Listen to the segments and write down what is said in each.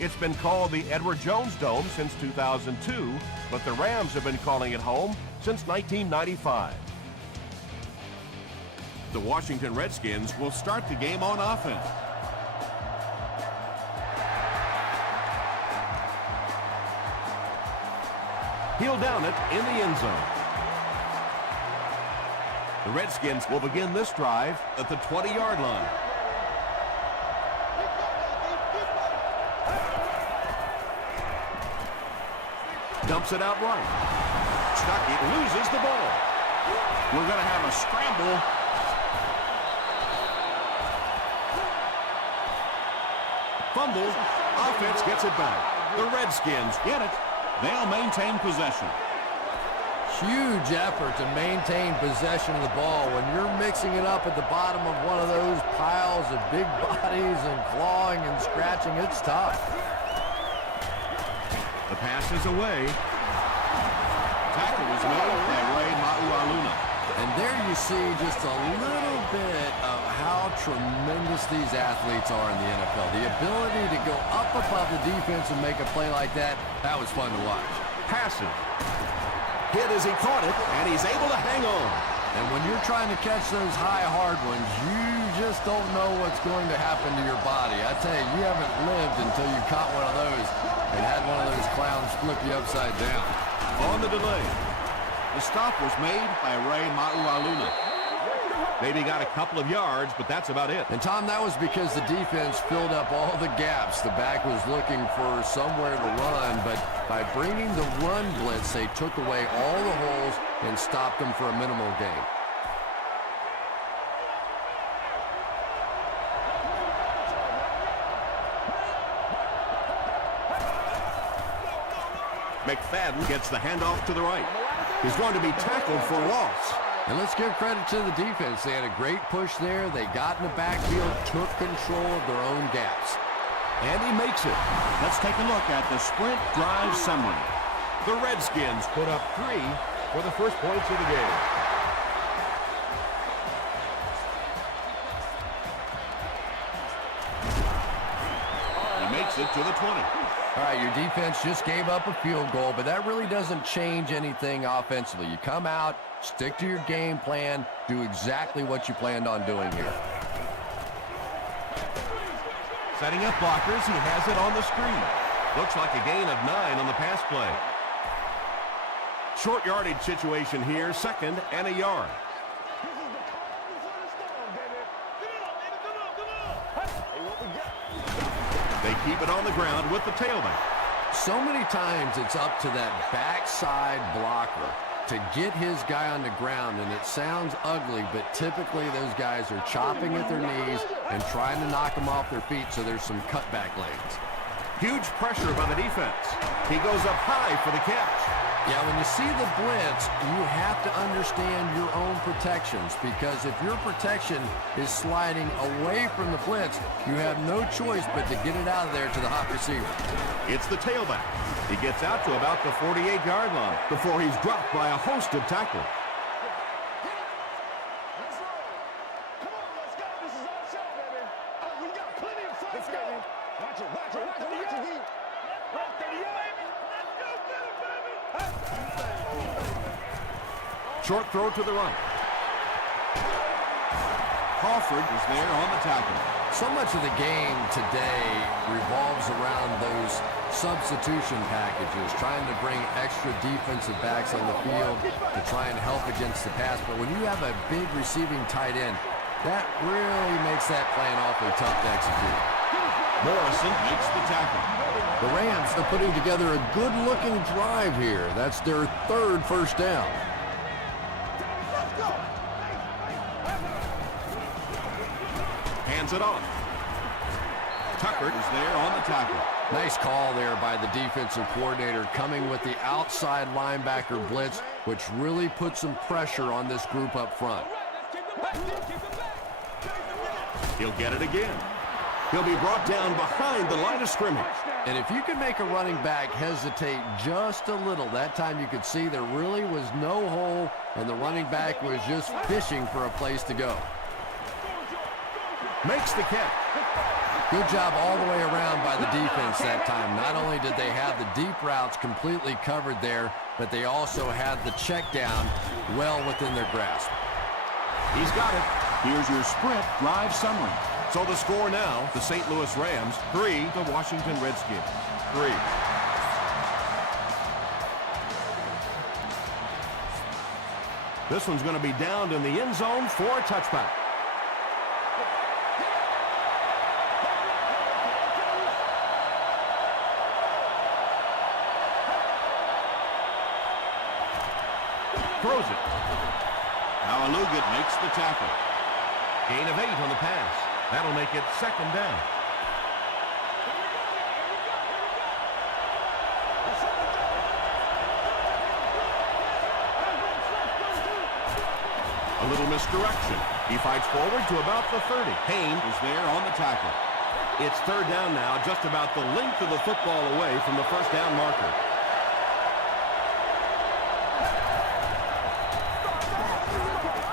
It's been called the Edward Jones Dome since 2002, but the Rams have been calling it home since 1995. The Washington Redskins will start the game on offense. He'll down it in the end zone. The Redskins will begin this drive at the 20-yard line. Dumps it out right. Stuckey loses the ball. We're going to have a scramble. Fumble. Offense gets it back. The Redskins get it. They'll maintain possession. Huge effort to maintain possession of the ball. When you're mixing it up at the bottom of one of those piles of big bodies and clawing and scratching, it's tough. The pass is away. Tackle was made by Ray Maualuna. And there you see just a little bit of how tremendous these athletes are in the NFL. The ability to go up above the defense and make a play like that, that was fun to watch. Passive. Hit as he caught it, and he's able to hang on. And when you're trying to catch those high, hard ones, you just don't know what's going to happen to your body. I tell you, you haven't lived until you caught one of those and had one of those clowns flip you upside down. On the delay. The stop was made by Ray Maualuna. Maybe got a couple of yards, but that's about it. And, Tom, that was because the defense filled up all the gaps. The back was looking for somewhere to run, but by bringing the run blitz, they took away all the holes and stopped them for a minimal gain. McFadden gets the handoff to the right. He's going to be tackled for loss. And let's give credit to the defense. They had a great push there. They got in the backfield, took control of their own gaps. And he makes it. Let's take a look at the sprint drive summary. The Redskins put up 3 for the first points of the game. He makes it to the 20. All right, your defense just gave up a field goal, but that really doesn't change anything offensively. You come out, stick to your game plan, do exactly what you planned on doing here. Setting up blockers, he has it on the screen. Looks like a gain of 9 on the pass play. Short yardage situation here, 2nd and a yard. They keep it on the ground with the tailback. So many times it's up to that backside blocker to get his guy on the ground, and it sounds ugly, but typically those guys are chopping at their knees and trying to knock them off their feet, so there's some cutback lanes. Huge pressure by the defense. He goes up high for the catch. Yeah, when you see the blitz, you have to understand your own protections, because if your protection is sliding away from the blitz, you have no choice but to get it out of there to the hot receiver. It's the tailback. He gets out to about the 48-yard line before he's dropped by a host of tacklers. Short throw to the right. Crawford is there on the tackle. So much of the game today revolves around those substitution packages, trying to bring extra defensive backs on the field to try and help against the pass. But when you have a big receiving tight end, that really makes that play an awfully tough to execute. Morrison makes the tackle. The Rams are putting together a good-looking drive here. That's their 3rd first down. Hands it off. Tucker is there on the tackle. Nice call there by the defensive coordinator, coming with the outside linebacker blitz, which really put some pressure on this group up front. He'll get it again. He'll be brought down behind the line of scrimmage. And if you can make a running back hesitate just a little, that time you could see there really was no hole, and the running back was just fishing for a place to go. Makes the catch. Good job all the way around by the defense that time. Not only did they have the deep routes completely covered there, but they also had the check down well within their grasp. He's got it. Here's your sprint drive summary. So the score now, the St. Louis Rams 3, the Washington Redskins 3. This one's going to be downed in the end zone for a touchback. Throws it. Maluga makes the tackle. Gain of 8 on the pass. That'll make it 2nd down. A little misdirection. He fights forward to about the 30. Payne is there on the tackle. It's 3rd down now, just about the length of the football away from the 1st down marker.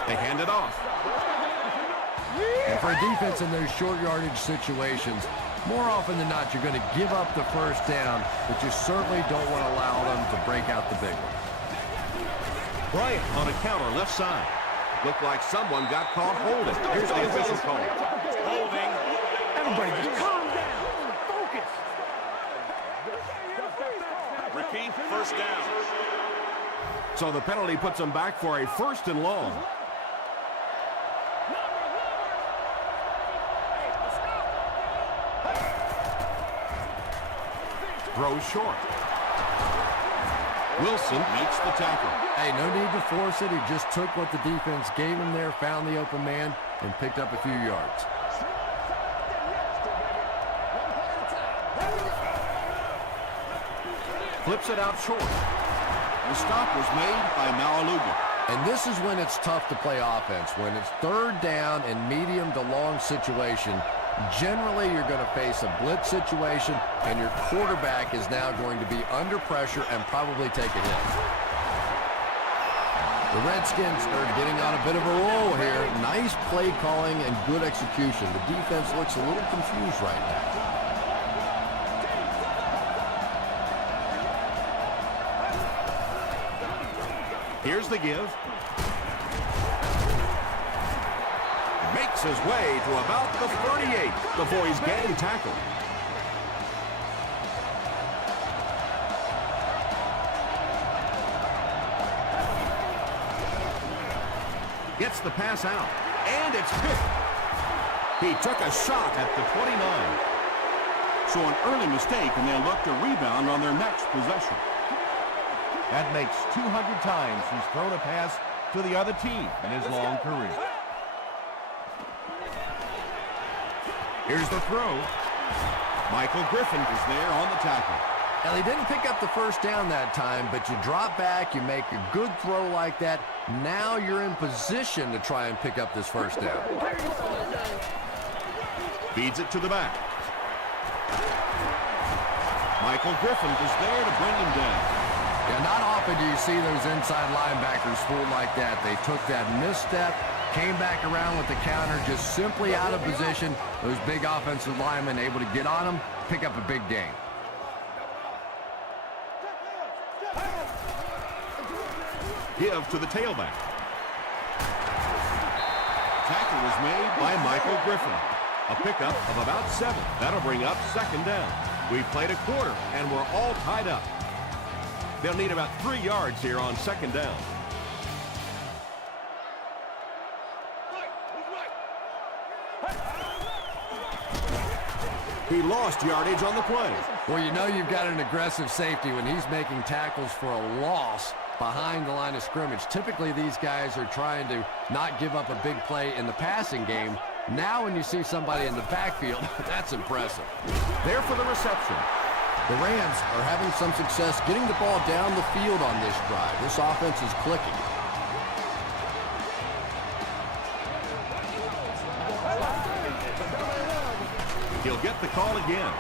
They hand it off. And for a defense in those short yardage situations, more often than not, you're going to give up the 1st down, but you certainly don't want to allow them to break out the big one. Bryant on a counter left side. Looked like someone got caught holding. Here's the official call. Holding. Everybody just calm down. Focus. Repeat, 1st down. So the penalty puts them back for a 1st and long. Throws short. Wilson makes the tackle. Hey, no need to force it. He just took what the defense gave him there, found the open man, and picked up a few yards. Flips it out short. The stop was made by Maluga. And this is when it's tough to play offense. When it's 3rd down and medium to long situation, generally you're going to face a blitz situation, and your quarterback is now going to be under pressure and probably take a hit. The Redskins are getting on a bit of a roll here. Nice play calling and good execution. The defense looks a little confused right now. Here's the give. Makes his way to about the 38 before he's getting tackled. Gets the pass out, and it's picked. He took a shot at the 29. So an early mistake, and they'll look to rebound on their next possession. That makes 200 times he's thrown a pass to the other team in his long career. Here's the throw. Michael Griffin Is there on the tackle. Now, they didn't pick up the 1st down that time, but you drop back, you make a good throw like that. Now you're in position to try and pick up this 1st down. feeds it to the back. Michael Griffin is there to bring him down. Yeah, not often do you see those inside linebackers fooled like that. They took that misstep, came back around with the counter, just simply out of position. Those big offensive linemen able to get on them, pick up a big gain. Give to the tailback. Tackle was made By Michael Griffin. A pickup of about 7. That'll bring up second down. We've played a quarter, and we're all tied up. They'll need about 3 yards here on second down. He lost yardage on the play. Well, you know you've got an aggressive safety when he's making tackles for a loss behind the line of scrimmage. Typically, these guys are trying to not give up a big play in the passing game. Now when you see somebody in the backfield, that's impressive. There for the reception. The Rams are having some success getting the ball down the field on this drive. This offense is clicking. He'll get the call again.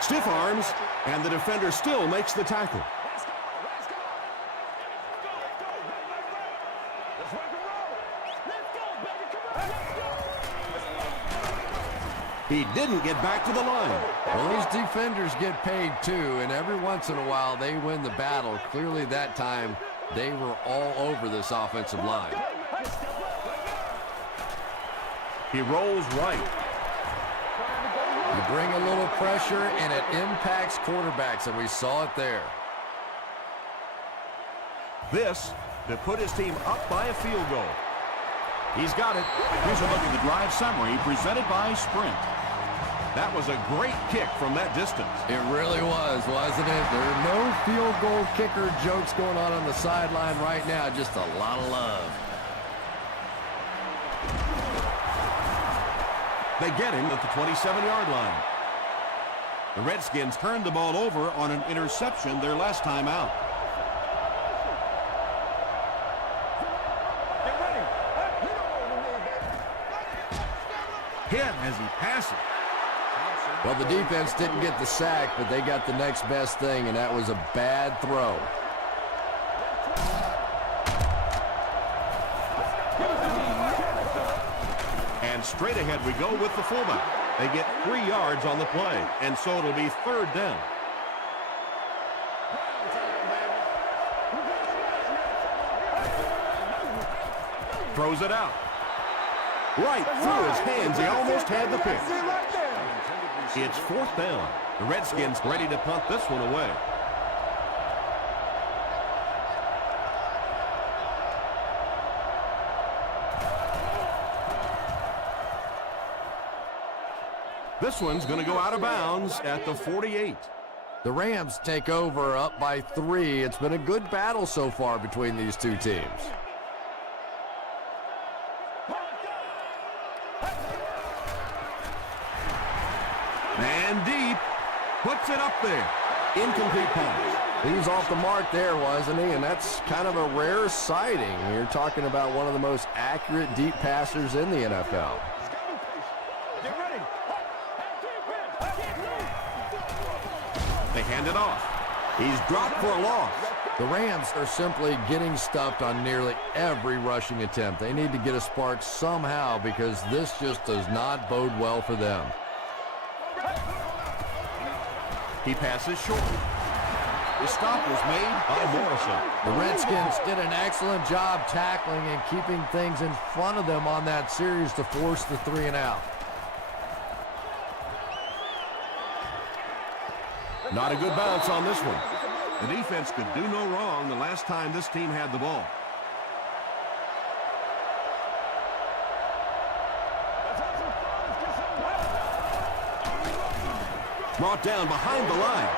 Stiff arms, and the defender still makes the tackle. He didn't get back to the line. Well, these defenders get paid too, and every once in a while they win the battle. Clearly that time they were all over this offensive line. He rolls right. You bring a little pressure, and it impacts quarterbacks, and we saw it there. This to put his team up by a field goal. He's got it. Here's a look at the drive summary presented by Sprint. That was a great kick from that distance. It really was, wasn't it? There are no field goal kicker jokes going on the sideline right now. Just a lot of love. They get him at the 27-yard line. The Redskins turned the ball over on an interception their last time out. Hit as he passes. Well, the defense didn't get the sack, but they got the next best thing, and that was a bad throw. And straight ahead we go with the fullback. They get 3 yards on the play, and so it'll be 3rd down. Throws it out. Right through his hands. He almost had the pick. It's 4th down. The Redskins ready to punt this one away. This one's going to go out of bounds at the 48. The Rams take over up by 3. It's been a good battle so far between these two teams. Man deep. Puts it up there. Incomplete pass. He was off the mark there, wasn't he? And that's kind of a rare sighting. You're talking about one of the most accurate deep passers in the NFL. They hand it off. He's dropped for a loss. The Rams are simply getting stuffed on nearly every rushing attempt. They need to get a spark somehow because this just does not bode well for them. He passes short. The stop was made by Morrison. The Redskins did an excellent job tackling and keeping things in front of them on that series to force the 3 and out. Not a good bounce on this one. The defense could do no wrong the last time this team had the ball. Brought down behind the line.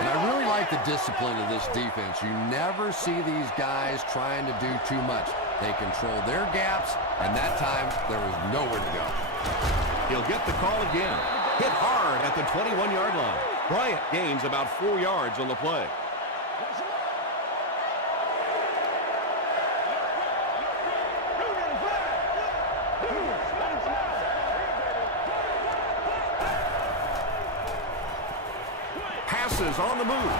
And I really like the discipline of this defense. You never see these guys trying to do too much. They control their gaps, and that time there was nowhere to go. He'll get the call again. Hit hard at the 21-yard line. Bryant gains about 4 yards on the play. Passes on the move.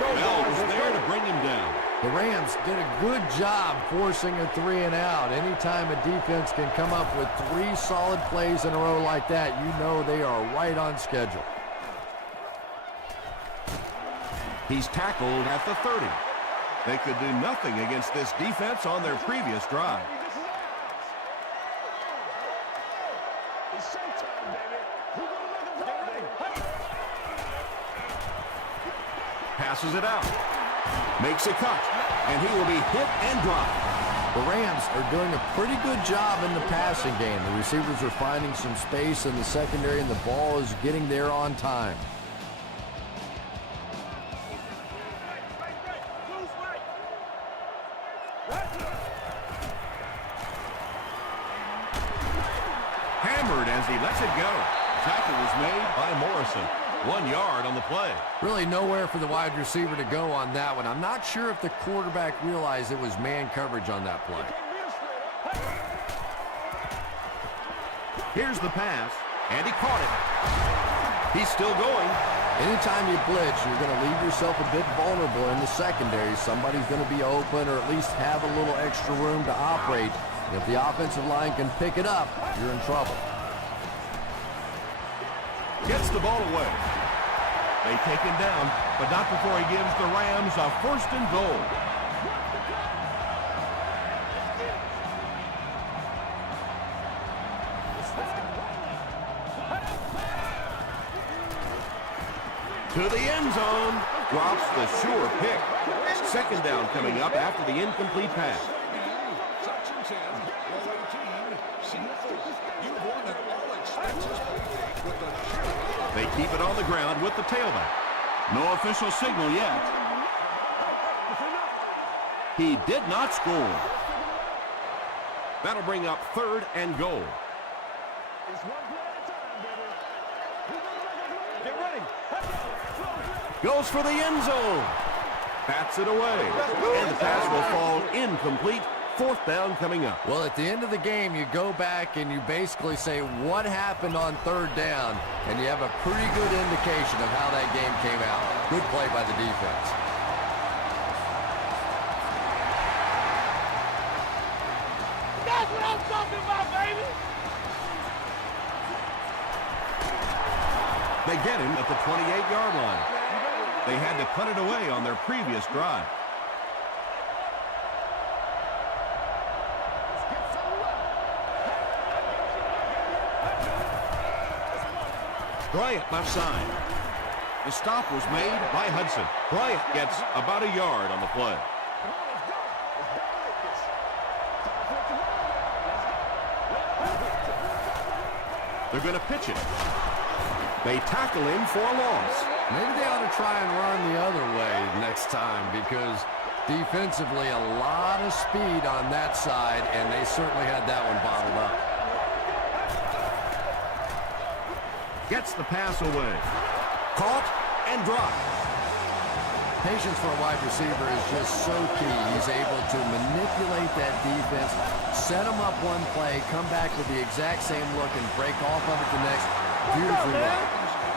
Bell was there to bring him down. The Rams did a good job forcing a 3 and out. Anytime a defense can come up with 3 solid plays in a row like that, you know they are right on schedule. He's tackled at the 30. They could do nothing against this defense on their previous drive. Passes it out. Makes a cut. And he will be hit and dropped. The Rams are doing a pretty good job in the passing game. The receivers are finding some space in the secondary, and the ball is getting there on time. Hammered as he lets it go. Tackle was made by Morrison. 1 yard on the play. Really nowhere for the wide receiver to go on that one. I'm not sure if the quarterback realized it was man coverage on that play. Here's the pass, and he caught it. He's still going. Anytime you blitz, you're going to leave yourself a bit vulnerable in the secondary. Somebody's going to be open or at least have a little extra room to operate. And if the offensive line can pick it up, you're in trouble. Gets the ball away. They take him down, but not before he gives the Rams a 1st and goal. To the end zone. Drops the sure pick. 2nd down coming up after the incomplete pass. They keep it on the ground with the tailback. No official signal yet. He did not score. That'll bring up 3rd and goal. Goes for the end zone. Bats it away. And the pass will fall incomplete. 4th down coming up. Well, at the end of the game, you go back and you basically say what happened on 3rd down, and you have a pretty good indication of how that game came out. Good play by the defense. That's what I'm talking about, baby. They get him at the 28-yard line. They had to put it away on their previous drive. Bryant left side. The stop was made by Hudson. Bryant gets about a yard on the play. They're going to pitch it. They tackle him for a loss. Maybe they ought to try and run the other way next time, because defensively a lot of speed on that side, and they certainly had that one bottled up. Gets the pass away. Caught and dropped. Patience for a wide receiver is just so key. He's able to manipulate that defense, set them up one play, come back with the exact same look, and break off of it the next. Beautifully done.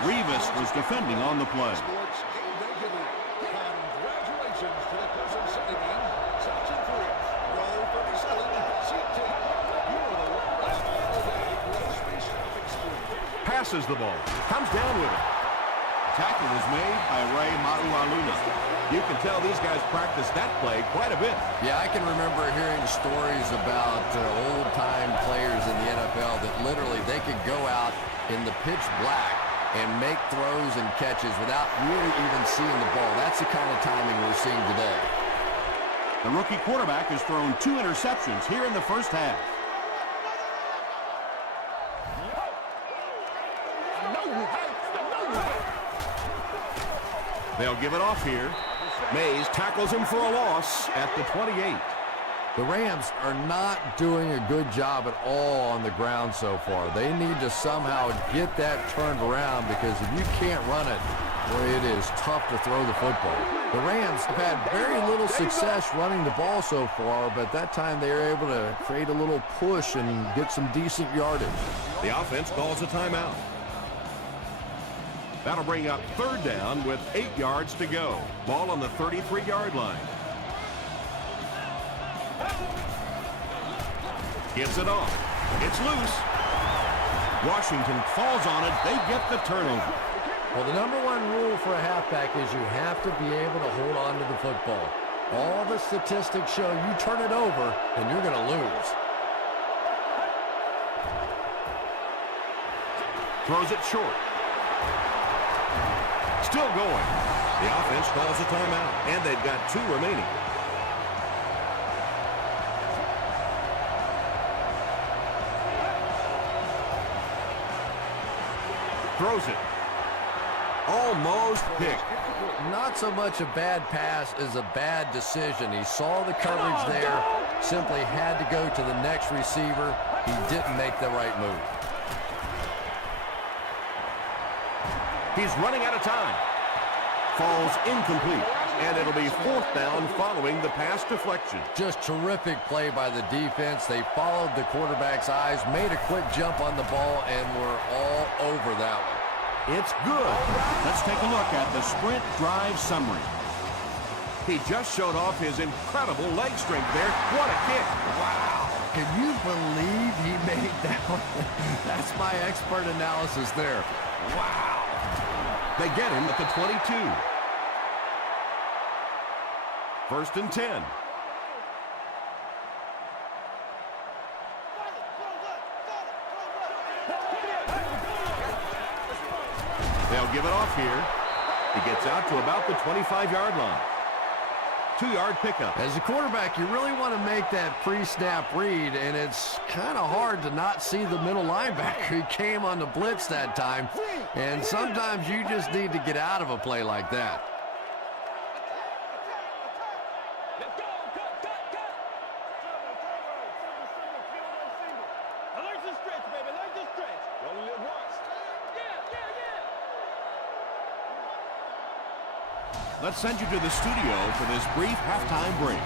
Revis was defending on the play. Passes the ball. Comes down with it. Tackle was made by Ray Maualuna. You can tell these guys practice that play quite a bit. Yeah, I can remember hearing stories about old-time players in the NFL that literally they could go out in the pitch black and make throws and catches without really even seeing the ball. That's the kind of timing we're seeing today. The rookie quarterback has thrown 2 interceptions here in the first half. They'll give it off here. Mays tackles him for a loss at the 28. The Rams are not doing a good job at all on the ground so far. They need to somehow get that turned around, because if you can't run it, boy, it is tough to throw the football. The Rams have had very little success running the ball so far, but that time they were able to create a little push and get some decent yardage. The offense calls a timeout. That'll bring up 3rd down with 8 yards to go. Ball on the 33-yard line. Gets it off. It's loose. Washington falls on it. They get the turnover. Well, the number one rule for a halfback is you have to be able to hold on to the football. All the statistics show you turn it over and you're going to lose. Throws it short. Still going. The offense calls a timeout, and they've got 2 remaining. Throws it. Almost picked. Not so much a bad pass as a bad decision. He saw the coverage there, simply had to go to the next receiver. He didn't make the right move. He's running out of time. Falls incomplete, and it'll be 4th down following the pass deflection. Just terrific play by the defense. They followed the quarterback's eyes, made a quick jump on the ball, and were all over that one. It's good. Let's take a look at the sprint drive summary. He just showed off his incredible leg strength there. What a kick. Wow. Can you believe he made that one? That's my expert analysis there. Wow. They get him at the 22. 1st and 10. They'll give it off here. He gets out to about the 25-yard line. 2-yard pickup. As a quarterback, you really want to make that pre-snap read, and it's kind of hard to not see the middle linebacker. He came on the blitz that time, and sometimes you just need to get out of a play like that. Let's go. Cut. Learn to stretch, baby. Learn to stretch. You only live once. Yeah. Let's send you to the studio for this brief halftime break.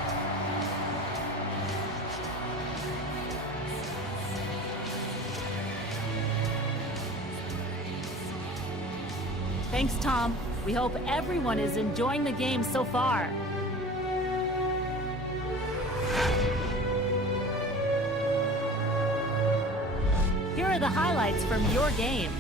Thanks, Tom. We hope everyone is enjoying the game so far. Here are the highlights from your game.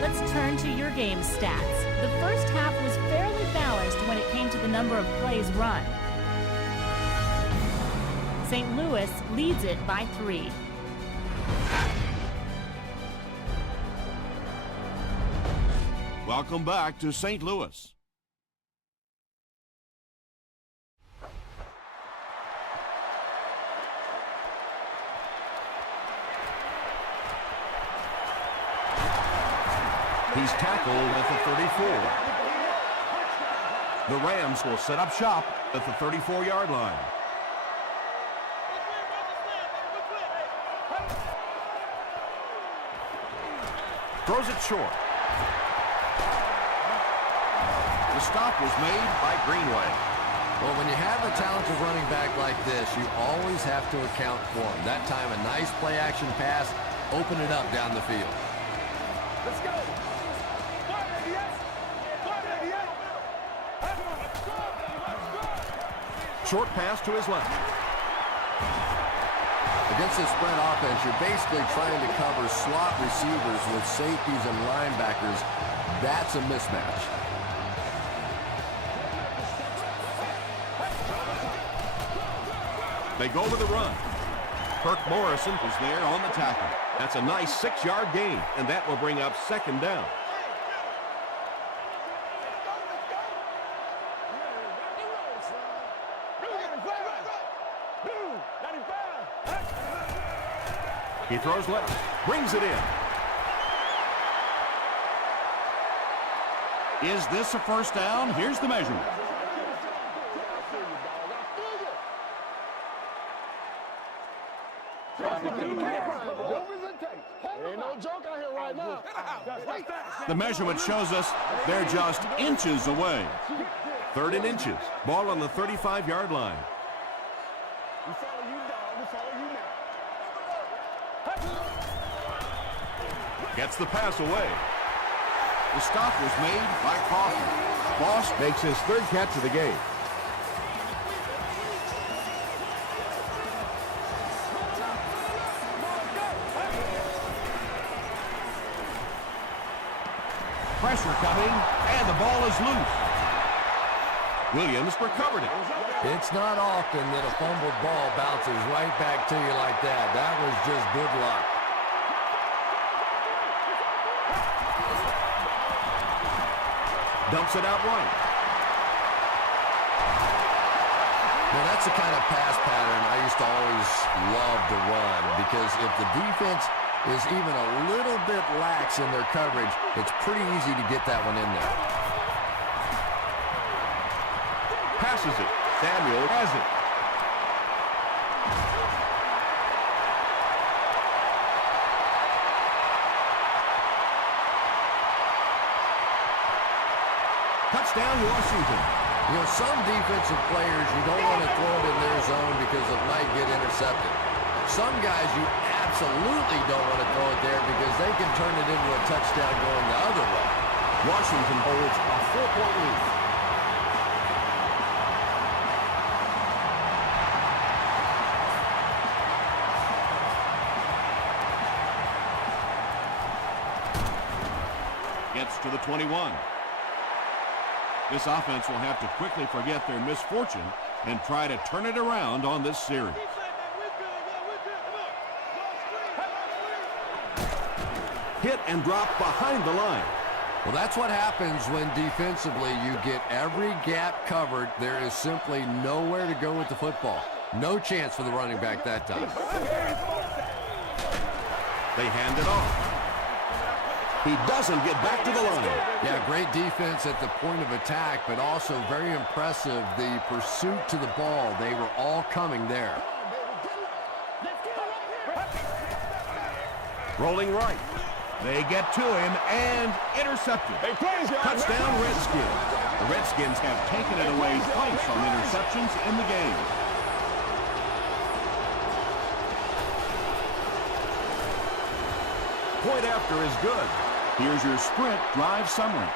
Let's turn to your game stats. The first half was fairly balanced when it came to the number of plays run. St. Louis leads it by 3. Welcome back to St. Louis. He's tackled at the 34. The Rams will set up shop at the 34-yard line. Throws it short. The stop was made by Greenway. Well, when you have a talented running back like this, you always have to account for him. That time, a nice play-action pass, open it up down the field. Let's go. Short pass to his left. Against this spread offense, you're basically trying to cover slot receivers with safeties and linebackers. That's a mismatch. They go to the run. Kirk Morrison is there on the tackle. That's a nice 6-yard gain, and that will bring up 2nd down. He throws left, brings it in. Is this a first down? Here's the measurement. The measurement shows us they're just inches away. 3rd and inches. Ball on the 35-yard line. Gets the pass away. The stop was made by Crawford. Boss makes his 3rd catch of the game. Pressure coming, and the ball is loose. Williams recovered it. It's not often that a fumbled ball bounces right back to you like that. That was just good luck. Dumps it out right. Now, that's the kind of pass pattern I used to always love to run, because if the defense is even a little bit lax in their coverage, it's pretty easy to get that one in there. Passes it. Samuel has it. Touchdown, Washington. You know, some defensive players, you don't want to throw it in their zone because it might get intercepted. Some guys you absolutely don't want to throw it there because they can turn it into a touchdown going the other way. Washington holds a 4-point lead. Gets to the 21. This offense will have to quickly forget their misfortune and try to turn it around on this series. Hit and drop behind the line. Well, that's what happens when defensively you get every gap covered. There is simply nowhere to go with the football. No chance for the running back that time. They hand it off. He doesn't get back to the line. Yeah, great defense at the point of attack, but also very impressive the pursuit to the ball. They were all coming there. Rolling right. They get to him and intercepted. Touchdown, Redskins. The Redskins have taken it away twice on interceptions in the game. Point after is good. Here's your sprint drive summary.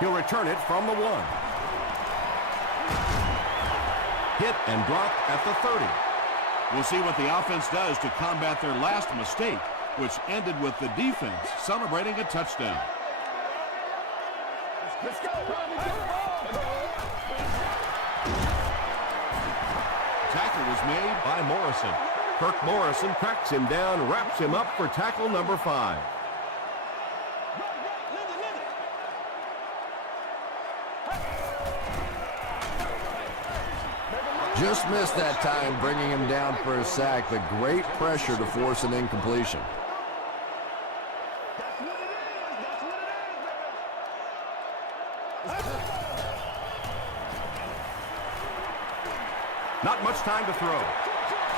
He'll return it from the 1. Hit and drop at the 30. We'll see what the offense does to combat their last mistake, which ended with the defense celebrating a touchdown. Let's go. Tackle was made By Morrison. Kirk Morrison cracks him down, wraps him up for tackle number 5. Just missed that time bringing him down for a sack, but great pressure to force an incompletion. Not much time to throw.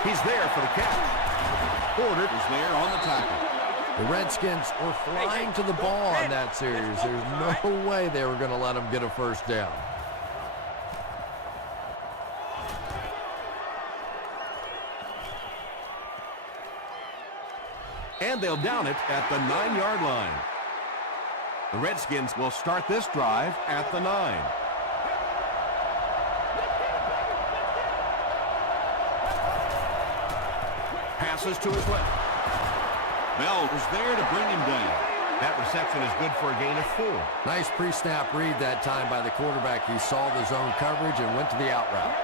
He's there for the catch. Ford is there on the tackle. The Redskins were flying to the ball on that series. There's no way they were going to let them get a first down. And they'll down it at the 9-yard line. The Redskins will start this drive at the 9. Passes to his left. Bell was there to bring him down. That reception is good for a gain of 4. Nice pre-snap read that time by the quarterback. He saw the zone coverage and went to the out route.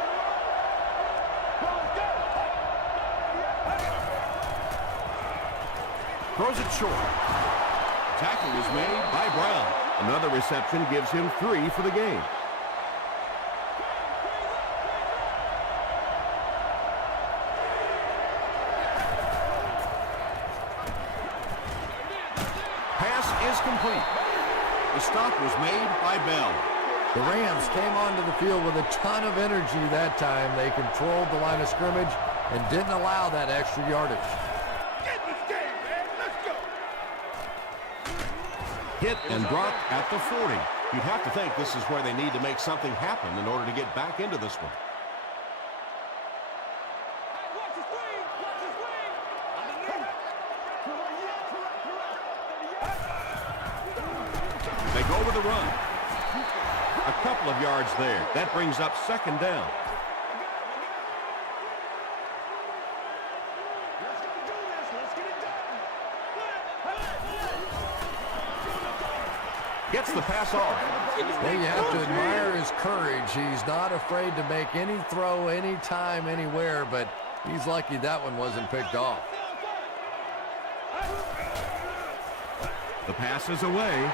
Throws it short. Tackle was made by Brown. Another reception gives him 3 for the game. Pass is complete. The stop was made by Bell. The Rams came onto the field with a ton of energy that time. They controlled the line of scrimmage and didn't allow that extra yardage. Hit and drop at the 40. You'd have to think this is where they need to make something happen in order to get back into this one. They go with the run. A couple of yards there. That brings up 2nd down. Gets the pass off. Well, you have to admire his courage. He's not afraid to make any throw, anytime, anywhere, but he's lucky that one wasn't picked off. The pass is away.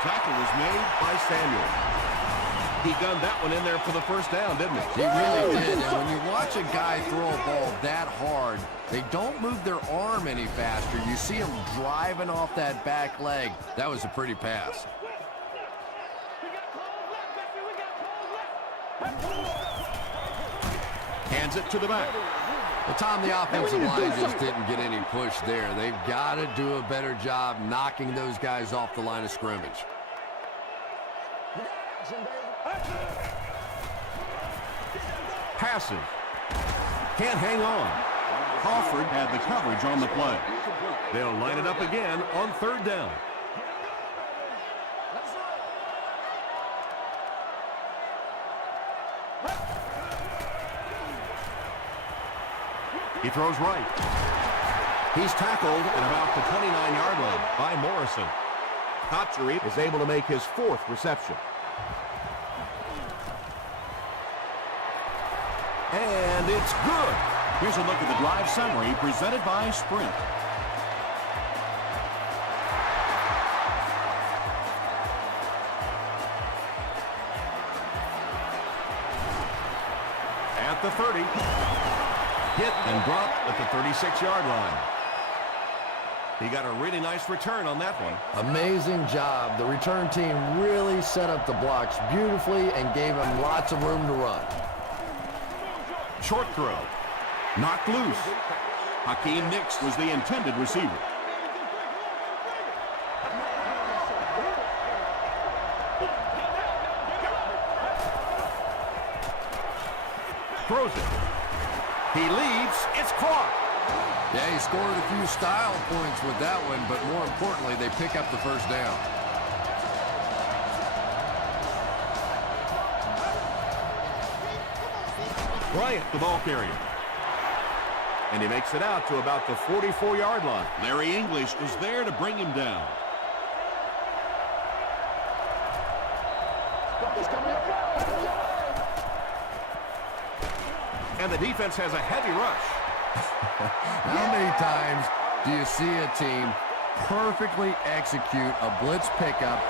Tackle was made by Samuel. He gunned that one in there for the first down, didn't he? He really did. And when you watch a guy throw a ball that hard, they don't move their arm any faster. You see him driving off that back leg. That was a pretty pass. Hands it to the back. Well, Tom, the offensive line just didn't get any push there. They've got to do a better job knocking those guys off the line of scrimmage. Passes. Can't hang on. Crawford had the coverage on the play. They'll line it up again on 3rd down. He throws right. He's tackled at about the 29-yard line by Morrison. Kotchery is able to make his 4th reception. And it's good. Here's a look at the drive summary presented by Sprint. At the 30. Hit and dropped at the 36-yard line. He got a really nice return on that one. Amazing job. The return team really set up the blocks beautifully and gave him lots of room to run. Short throw. Knocked loose. Hakeem Nicks was the intended receiver. Throws it. He leads. It's caught. Yeah, he scored a few style points with that one, but more importantly, they pick up the first down. Bryant, the ball carrier. And he makes it out to about the 44-yard line. Larry English was there to bring him down. And the defense has a heavy rush. How many times do you see a team perfectly execute a blitz pickup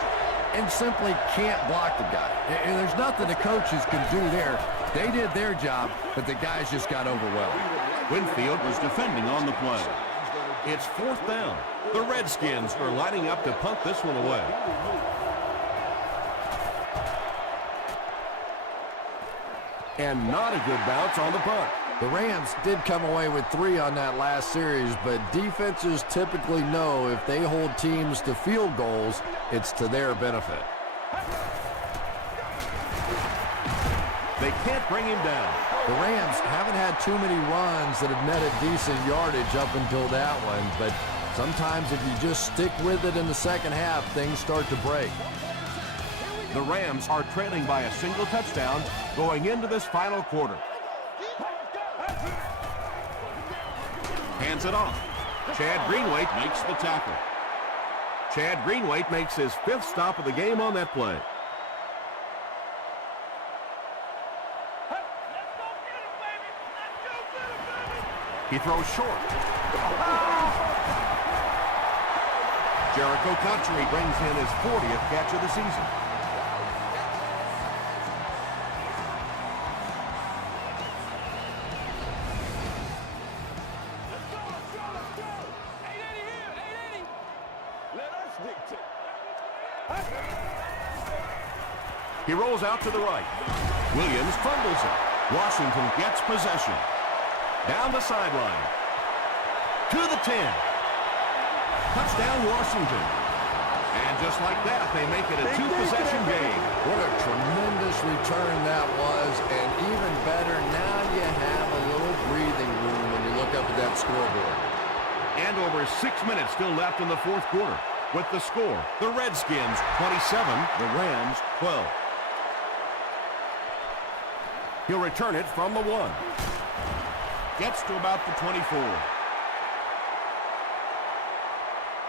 and simply can't block the guy? And there's nothing the coaches can do there. They did their job, but the guys just got overwhelmed. Winfield was defending on the play. It's 4th down. The Redskins are lining up to punt this one away. And not a good bounce on the punt. The Rams did come away with 3 on that last series, but defenses typically know if they hold teams to field goals, it's to their benefit. They can't bring him down. The Rams haven't had too many runs that have netted decent yardage up until that one, but sometimes if you just stick with it in the second half, things start to break. The Rams are trailing by a single touchdown going into this final quarter. Hands it off. Chad Greenway Makes the tackle. Chad Greenway makes his 5th stop of the game on that play. He throws short. Jericho Kotchery brings in his 40th catch of the season. He rolls out to the right. Williams fumbles it. Washington gets possession. Down the sideline. To the 10. Touchdown, Washington. And just like that, they make it a 2-possession game. What a tremendous return that was, and even better, now you have a little breathing room when you look up at that scoreboard. And over 6 minutes still left in the 4th quarter. With the score, the Redskins 27, the Rams 12. He'll return it from the 1. Gets to about the 24.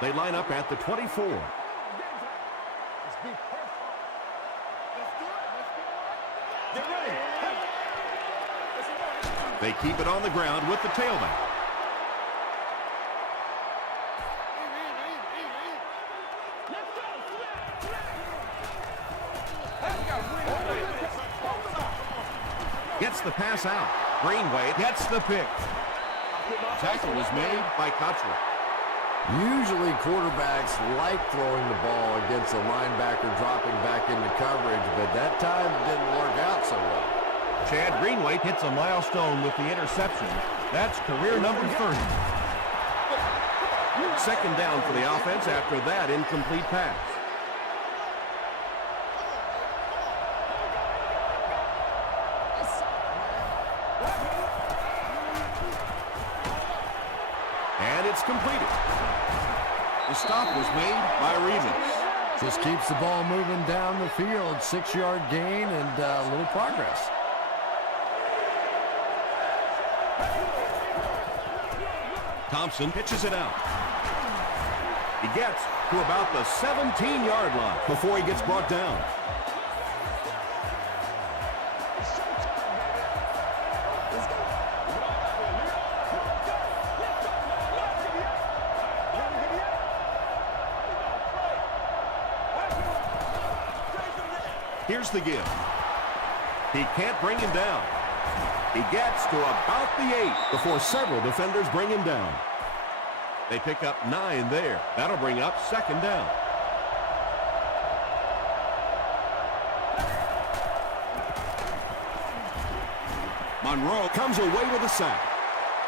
They line up at the 24. They keep it on the ground with the tailback. Gets the pass out. Greenway gets the pick. Tackle was made By Kotchery. Usually quarterbacks like throwing the ball against a linebacker dropping back into coverage, but that time didn't work out so well. Chad Greenway hits a milestone with the interception. That's career number 30. Second down for the offense after that incomplete pass. And it's completed. The stop was made by Revis. Just keeps the ball moving down the field. 6-yard gain and a little progress. Thompson pitches it out. He gets to about the 17-yard line before he gets brought down. Here's the give. He can't bring him down. He gets to about the 8 before several defenders bring him down. They pick up 9 there. That'll bring up second down. Monroe Comes away with a sack.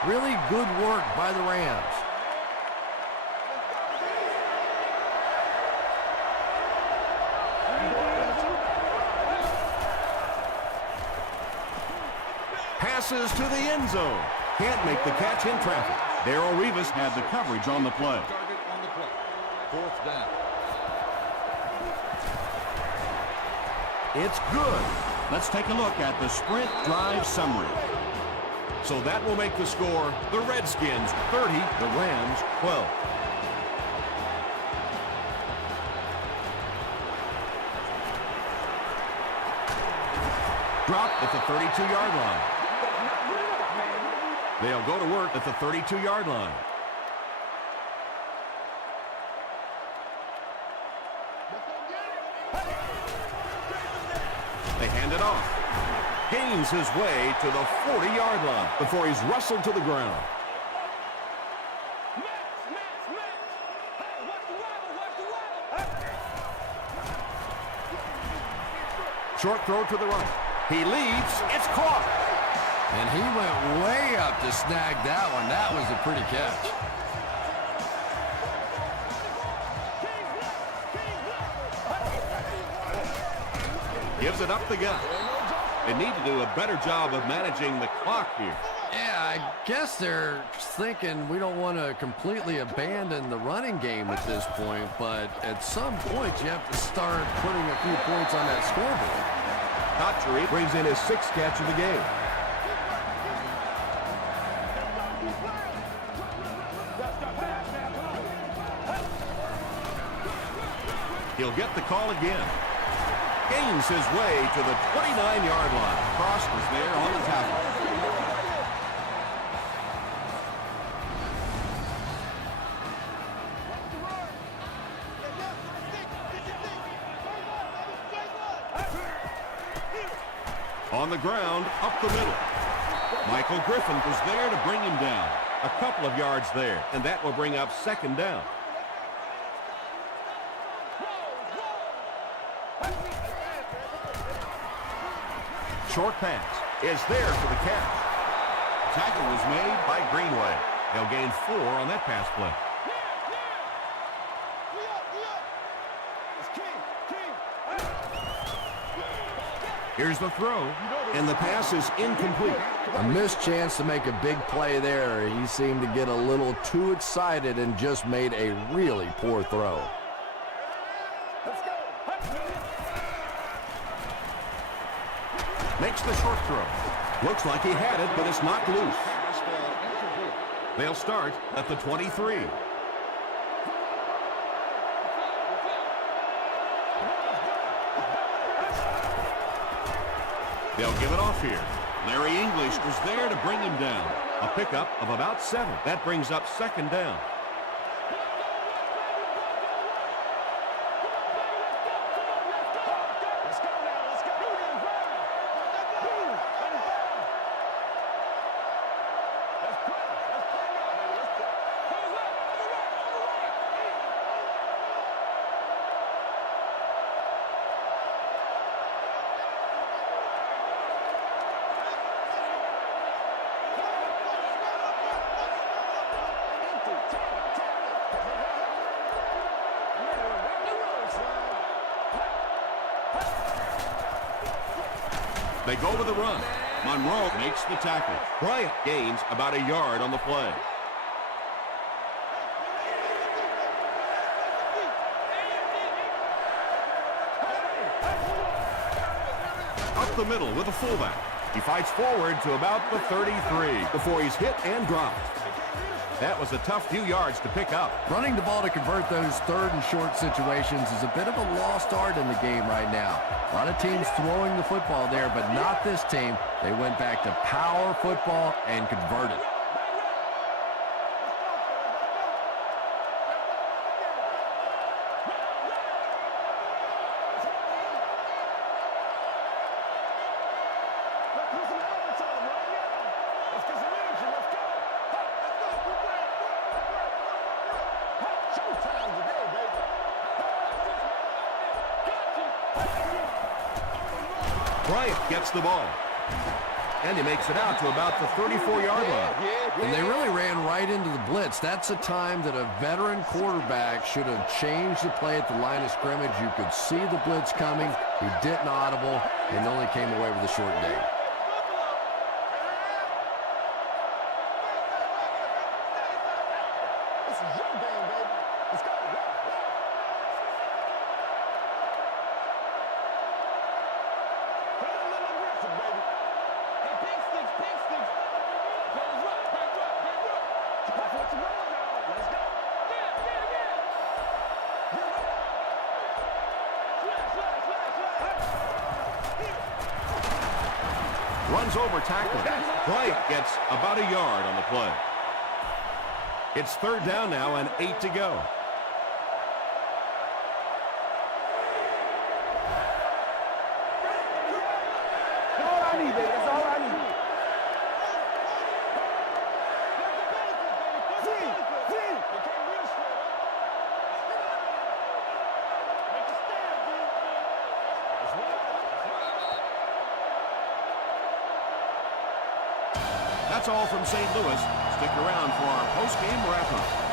Really good work by the Rams. Passes to the end zone. Can't make the catch in traffic. Darrell Revis had the coverage on the play. Target on the play. Fourth down. It's good. Let's take a look at the sprint drive summary. So that will make the score the Redskins 30, the Rams 12. Dropped at the 32-yard line. They'll go to work at the 32-yard line. They hand it off. Gains his way to the 40-yard line before he's wrestled to the ground. Short throw to the right. He leaps. It's caught. And he went way up to snag that one. That was a pretty catch. Gives it up the gut. They need to do a better job of managing the clock here. Yeah, I guess they're thinking we don't want to completely abandon the running game at this point, but at some point you have to start putting a few points on that scoreboard. Cotchery brings in his 6th catch of the game. He'll get the call again. Gains his way to the 29-yard line. Cross was there on the tackle. On the ground, up the middle. Michael Griffin was there to bring him down. A couple of yards there, and that will bring up second down. Short pass is there for the catch. Tackle was made by Greenway. They'll gain 4 on that pass play. Here's the throw, and the pass is incomplete. A missed chance to make a big play there. He seemed to get a little too excited and just made a really poor throw. Makes the short throw. Looks like he had it, but it's knocked loose. They'll start at the 23. They'll give it off here. Larry English was there to bring him down. A pickup of about 7. That brings up second down. They go with the run. Monroe makes the tackle. Bryant gains about a yard on the play. Up the middle with a fullback. He fights forward to about the 33 before he's hit and dropped. That was a tough few yards to pick up. Running the ball to convert those third and short situations is a bit of a lost art in the game right now. A lot of teams throwing the football there, but not this team. They went back to power football and converted. Bryant gets the ball. And he makes it out to about the 34-yard line. And they really ran right into the blitz. That's a time that a veteran quarterback should have changed the play at the line of scrimmage. You could see the blitz coming. He didn't audible and only came away with a short gain. This is your game, baby. Let's go. Play a little aggressive, baby. Hey, pick sticks, pick sticks. Close up, back up, back up. That's what you're going now. Let's go. Yeah. Slash. Runs over tackle. Bryant gets about a yard on the play. It's third down now and 8 to go. That's all I need, baby. That's all I need. That's all from St. Louis. Stick around for our post-game wrap-up.